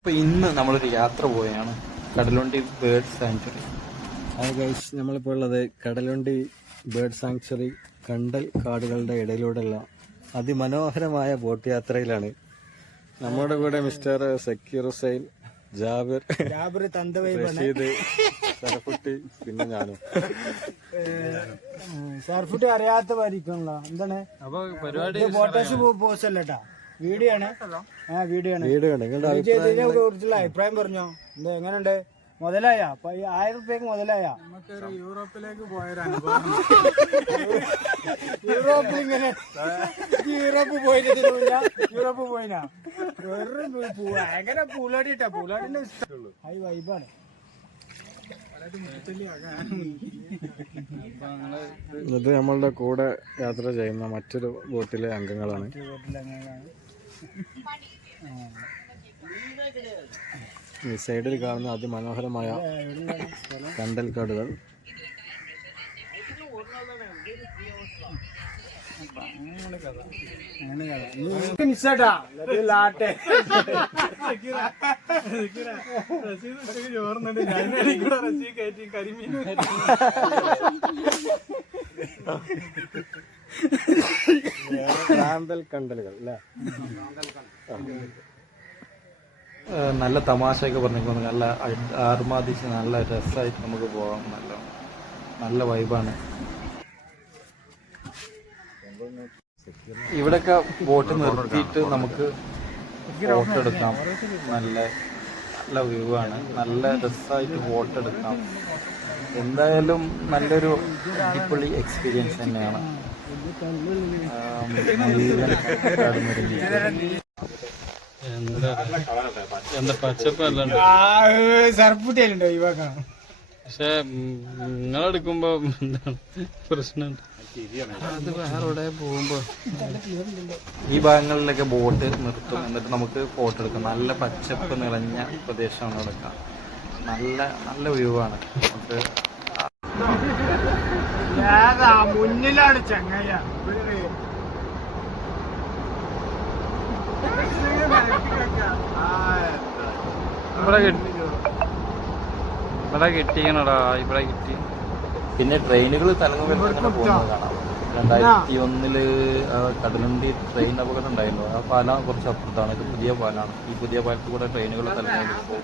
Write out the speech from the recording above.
അപ്പൊ ഇന്ന് നമ്മളൊരു യാത്ര പോയാണ്. Kadalundi bird sanctuary. Hi guys നമ്മളിപ്പോൾ ഉള്ളത് കടലുണ്ടി ബേർഡ് സാങ്ച്വറി കണ്ടൽ കാടുകളുടെ ഇടയിലൂടെയുള്ള അതിമനോഹരമായ ബോട്ട് യാത്രയിലാണ്. നമ്മുടെ കൂടെ മിസ്റ്റർ സക്കീർ ഹുസൈൻ ജാബിർ റഷീദ് സരഫുട്ടി പിന്നെ ഞാനും. സർഫിട്ട് അറിയാത്ത എന്താണ്? അപ്പൊ പരിപാടി ഫോട്ടോസ് പോസ്റ്റ് അല്ലട്ടാ വീഡിയോ ആണ് ആ വീഡിയോ ആണ് വീഡിയോ കുറിച്ചുള്ള അഭിപ്രായം പറഞ്ഞോ? എന്താ എങ്ങനെയുണ്ട്? മുതലായ അപ്പൊ ഈ ആയിരം റുപ്യക്ക് മുതലായ? യൂറോപ്പിലേക്ക് യൂറോപ്പിൽ ഇങ്ങനെ യൂറോപ്പ് പോയിട്ടില്ല യൂറോപ്പ് പോയിനാ? ഭയങ്കര പൂലാടിട്ടാ പൂലാടിന്റെ ഇഷ്ടമുള്ളൂ ഹൈ വൈബാണ്. ഇത് നമ്മളുടെ കൂടെ യാത്ര ചെയ്യുന്ന മറ്റൊരു ബോട്ടിലെ അംഗങ്ങളാണ്. ഈ സൈഡിൽ കാണുന്ന അതിമനോഹരമായ കണ്ടൽക്കാടുകൾ കാടുകൾ. മിസ്സാട്ടാ ലാട്ടെ റാമ്പൽ കണ്ടലുകൾ അല്ലേ നല്ല തമാശയൊക്കെ പറഞ്ഞിരിക്കുന്നു. നല്ല ആർമാദിച്ച് നല്ല രസമായിട്ട് നമുക്ക് പോകാം. നല്ല നല്ല വൈബാണ്. ഇവിടെയൊക്കെ ബോട്ട് നിർത്തിയിട്ട് നമുക്ക് ഫോട്ടോ എടുക്കാം. നല്ല നല്ല വ്യൂ ആണ് നല്ല രസമായിട്ട് ഫോട്ടോ എടുക്കാം. എന്തായാലും നല്ലൊരു അടിപൊളി എക്സ്പീരിയൻസ് തന്നെയാണ്. എന്താ പച്ചപ്പ് അല്ലാണ്ട് സർപ്പുട്ടിയല്ലോ ഒഴിവാക്കണം പക്ഷെ നിങ്ങളെടുക്കുമ്പോ എന്താണ് പ്രശ്നം? അത് വേറെ എവിടെ പോകുമ്പോ. ഈ ഭാഗങ്ങളിലൊക്കെ ബോട്ട് നിർത്തും. എന്നിട്ട് നമുക്ക് ഫോട്ടോ എടുക്കാം. നല്ല പച്ചപ്പ് നിറഞ്ഞ പ്രദേശമാണ് എടുക്കാം നല്ല നല്ല വ്യൂ ആണ് നമുക്ക് മുന്നിലാണ് ചങ്ങയ്യ. ഇവിടെ ഇവിടെ കിട്ടിക്കണടാ ഇവിടെ കിട്ടി. പിന്നെ ട്രെയിനുകൾ തലങ്ങും പോകുന്നത് കാണാം. രണ്ടായിരത്തി ഒന്നിൽ കടലണ്ടി ട്രെയിൻ അപകടം ഉണ്ടായിരുന്നു. ആ പാലം കുറച്ച് അപ്പുറത്താണ് ഇത് പുതിയ പാലാണ്. ഈ പുതിയ പാലത്തിൽ കൂടെ ട്രെയിനുകൾ തലങ്ങും പോകും.